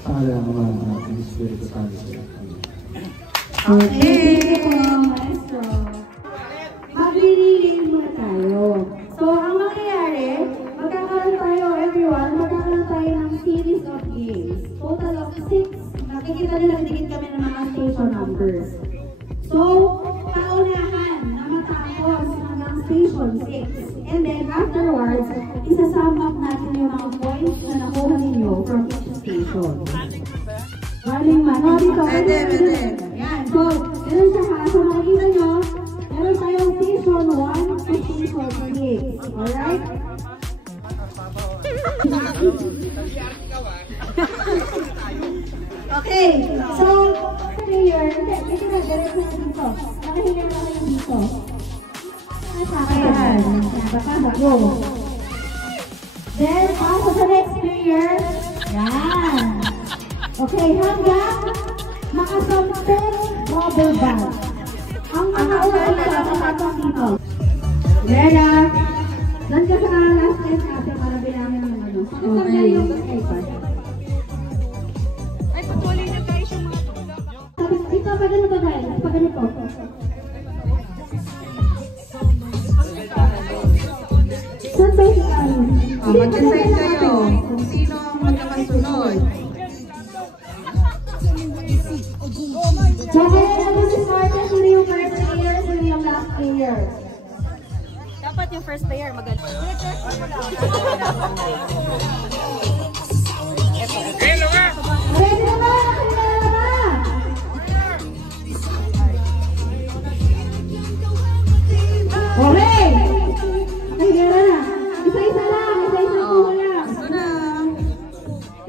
Para naman Espiritu Santo. Okay, maestro. Maglililing muna tayo. So, ang mangyayari, magkakaroon tayo, everyone, magkakaroon tayo ng series of games. Total of 6. Nakikita nila, dikit kami ng mga station numbers. So, paunahan na matapos hanggang station 6. And then, afterwards, isasum up natin yung mga points na nakuha ninyo from each station. Galing man. O, dito. Yan. So, ganun siya ha. So, makikita nyo, meron tayong station 1 to station 6. Alright? Okay. So, player, hindi na, ganun na dito. Nakahilang na kayo dito. Ayan. Baka go. Then, pasok sa next player. Yan. Okay, hanggang makasampung rubber band. Ang mga ulit sa patong dito. Lera, doon ka sa last place natin para bilangin yung ano. Okay. Yung iPad. Ay, patuloy na guys yung mga tulog. Dito, pa ganito guys. Pa ganito. Saan ba yung ano? Mag-decide kayo kung sino magkakasunod. So, kaya nag-start na sila yung first player, sila yung last player. Dapat yung first player magaling. Ready na ba? Nakilala na ba? Okay! Nakilala na. Isa-isa lang. Isa-isa po lang. Gusto na.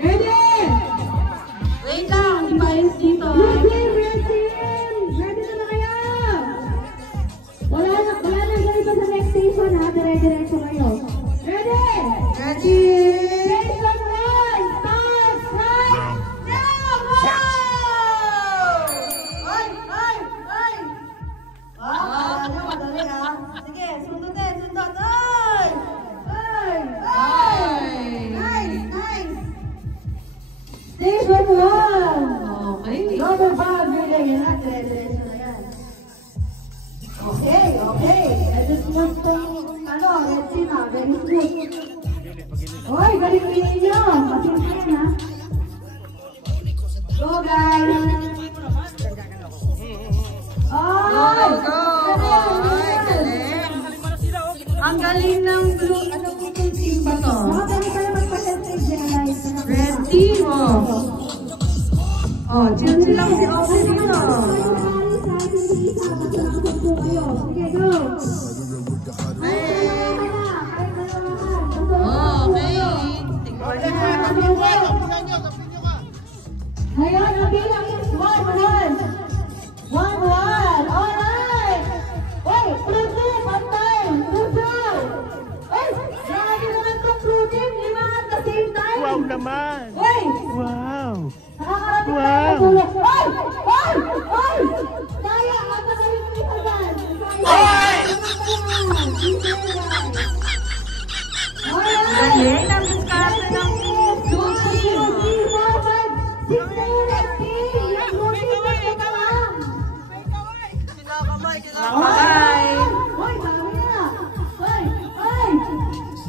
Ready! Wait lang, di ba yung dito? Ready na kayo? Wala na ganito sa next station ha. Dire-diretso kayo. Ready? Ready? Station 1, start right now! Ay! Ay! Ay! Ah, madali ha. Sige, sundutin, sundot. Ay! Ay! Ay! Nice! Nice! Station 1! Okay. Rubber band reading. Yan, dire-diretso na yan. Okay, okay. Medyo smooth tong, red team ha. Very smooth. Hoy, galing-galing nyo. Masin-sin ha. Go guys! Go! Go! Ay, galing. Ang galing ng blue. Anong team ba to? Red team. Oh, chill lang si Owen dito. Okay, go! Ngayon, ang bilang is 1-1. 1-1. Alright! Wait, blue team, one time. Blue team. Wait, grabe naman itong blue team. 5 at the same time. Wow naman! Wait! Wow! Nakakarating tayo sa dulo. Ay! Ay! Ay! Kaya, ang nakalit ko isa dyan. Ay! Galing ang diskarte ng blue team. Kinakabay.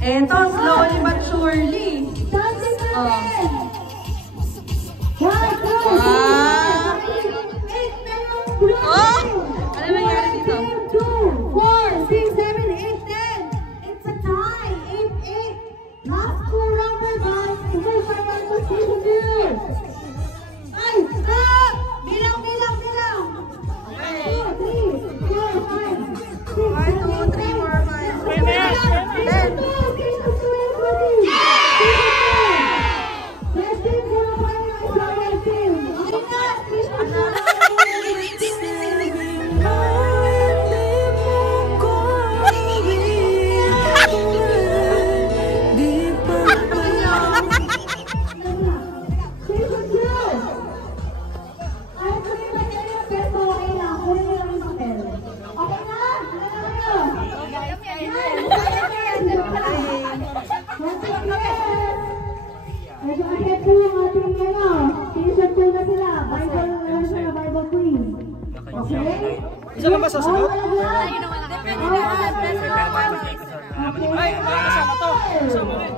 Eto, slowly but surely. Oh. Oh! Ano nangyari dito? 2, 4, 6, 7, 8, 10. It's a tie. 8-8. Last 2 rubber bands to go final position. Ay! Stop! Bilang! 2, 3, 4, 5, 6, 1, 2, 3, 4, 5, 6, 7, 8, 10. Medyo ahead po yung ating Queen kayo. T-shirt queen na sila. Bible, ano sila, Bible Queen. Okay? Isa lang ba sasagot? Okay. Ay, kasama to. Kasama rin.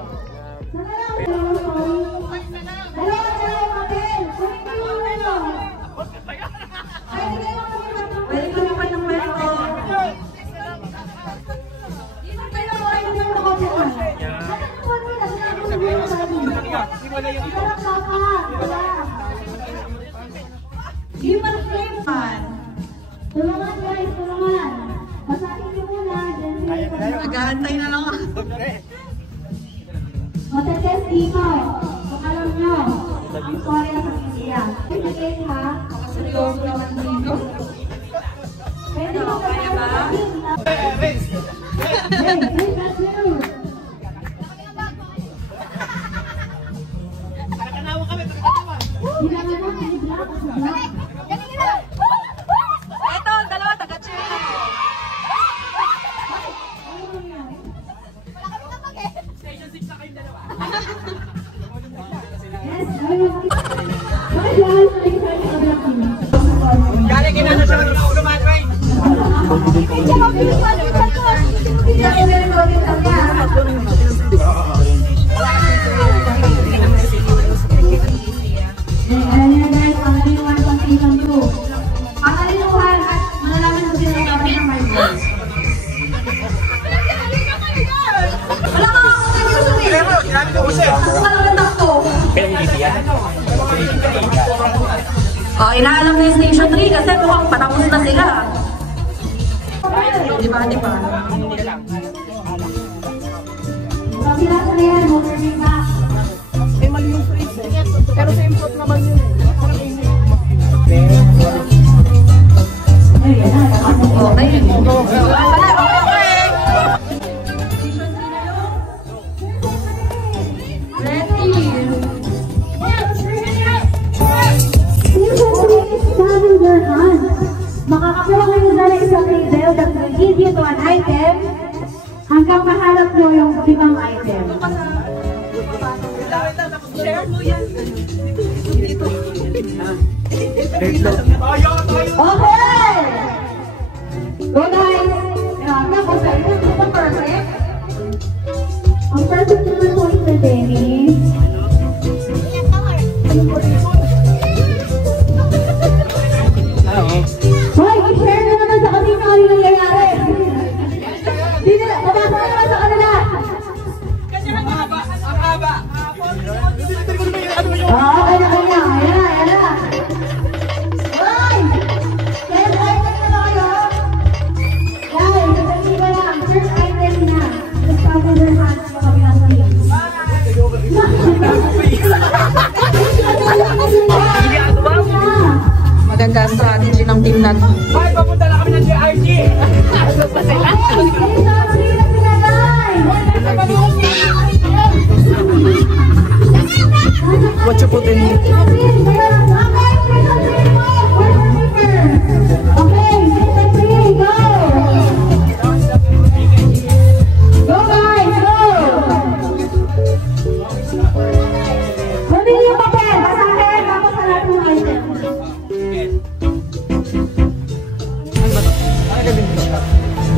Tulungan guys, tulungan. Basahin niyo muna. Nag-aantay na lang ako. Matetest dito. Kung alam nyo, ang Korea sa India. Pagkakit ha? Seryoso naman dito. Pwede mo kaya ba? Race! Hey, that's you. Nakakanawa kami, nakakanawa. Ginagawa mo, piniblock. Ito, dalawa, taga-cheer. Station 6 na kayong dalawa. Yes, bakit yan? Galing inano siya ng ulo, man, right? Inaalam na yung Station 3 kasi mukhang patapos na sila. Diba? Sila sa na yan, morning na. Eh, mali yung phrase eh. Pero same thought naman yun eh. Makakakuha kayo sana isang label that will lead you to an item hanggang mahanap mo yung ibang item. Share mo yan. Dito. Okay! Go guys! Grabe ako sa ito. Ito ba perfect? Ang perfect naman po ito, Dennis. Hoy, i-share na naman sa kanina ano yung nangyayari. Hindi nila, mabasa na naman sa kanila. Ang haba. Okay na kanya. Ayan na. Hoy! First item na ba kayo? Hoy, sasabihin ba lang. First item na. Discover their hands sa kabilang team. Maganda strategy ng team natin. Ay, papunta na kami ng JRG! Ano pa sila? What you put in here?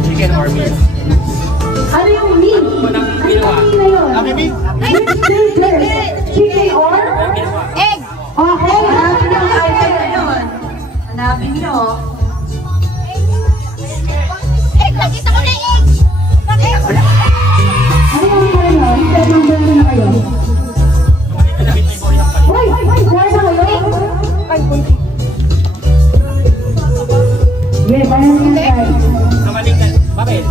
Chicken or meat? Ano yung meat? Ano yung meat na yun? Chicken or? Egg! Okay, hanapin yung item na yun. Hanapin nyo. Egg! Nakita ko na egg! Ano yung kayo? Step number na kayo. Hoy! Wala na kayo? Yeah, bayan nyo guys. Kamalikan. Bakit?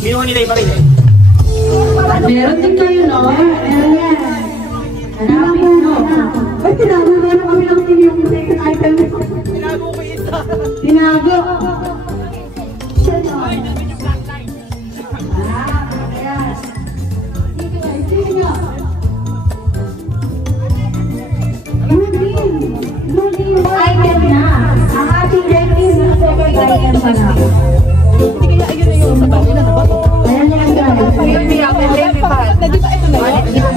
Minuha nila yung bakit eh. Meron din kayo, no? Meron yan. Hanapin nyo. Ay, tinago na kami lang din yung second item. Tinago ko isa. Tinago. Item na. Ang ating ranking na second item pa na. Hindi kaya ayun na yun sa bago na ba? Ayan yan guys. Ayun, may apple, may pan. Nandito ito na yun.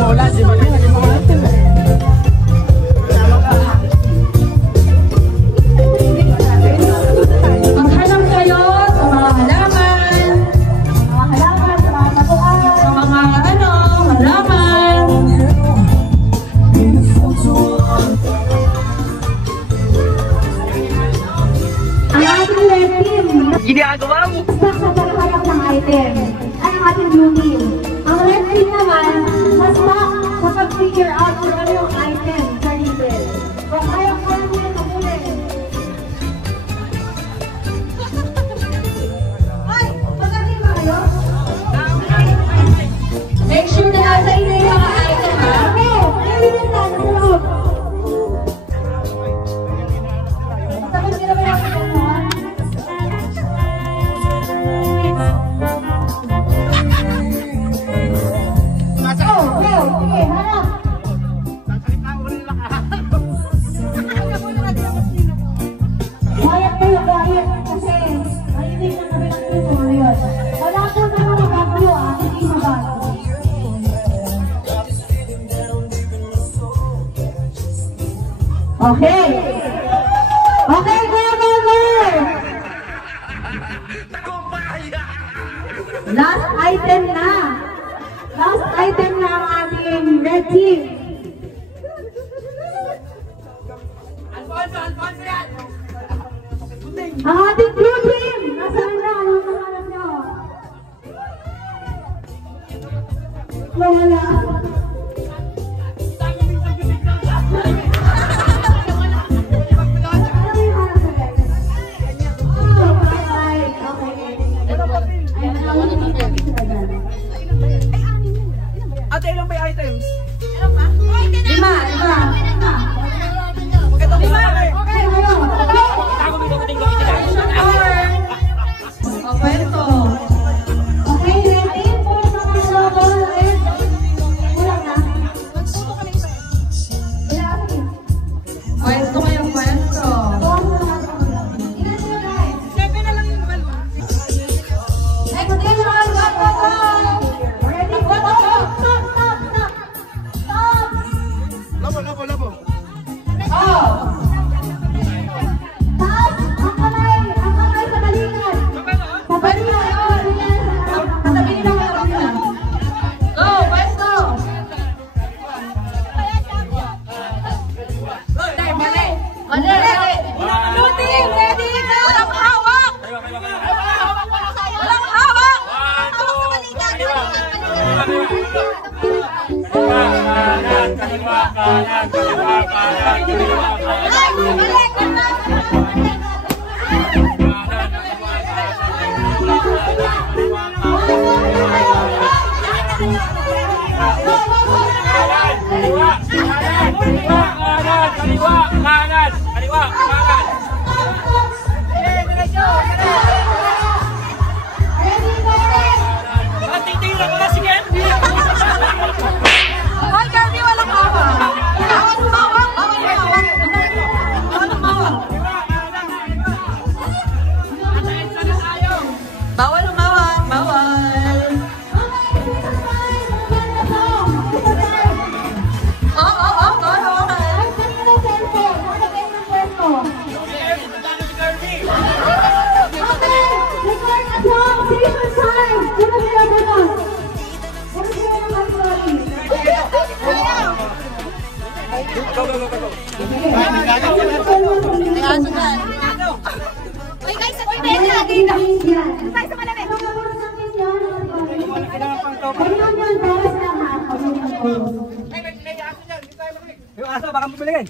Okay. Okay, go! Last item na. Last item na ang ating red team. Ang ating blue team. Nasaan na? Anong pangalan nyo? Wala. Ate, ilang ba yung items? Lima. Ito, lima. Okay, kayo. Pwesto. Okay, ready? Puro na mga logo. Kulang na. Pwesto kayo, pwesto. Seven na lang yung balo. Ready? Stop. Labo. Taas, ang kamay sa balikat. Sa balikat. Patabihin ang mga. Go, pwesto. Mali. Blue team, ready? Walang hawak. Walang hawak. Hawak sa balikat. Hoy, Kirby, walang hawak. Bawal umawak. Bawal. Uy, guys, sa pwede na dito. Tayo sa malamig. Yung aso, baka mabuligay.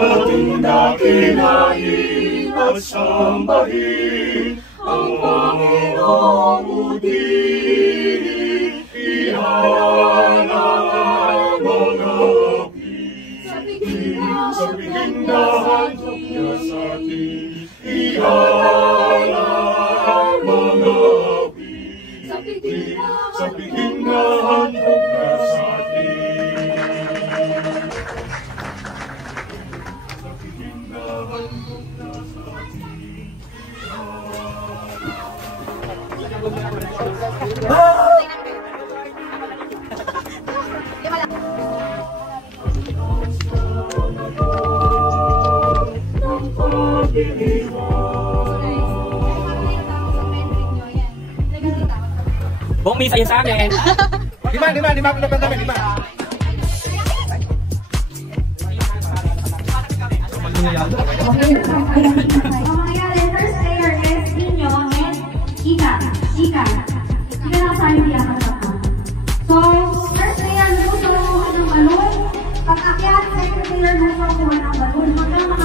Ating dakinain at sambahin ang Panginoong mutin. Ihalang mga api sa pigindahan niya sa atin. Ihalang mga api sa pigindahan niya sa atin. Buong misa yun sa amin. Lima pinapanta namin, lima. Okay, ang mangyayari, first player is Nino and Ika. Ika na sa hindi ang kasama. So, first player, gusto kuha ng balon. Pag-akyat, second player, gusto kuha ng balon. Hanggang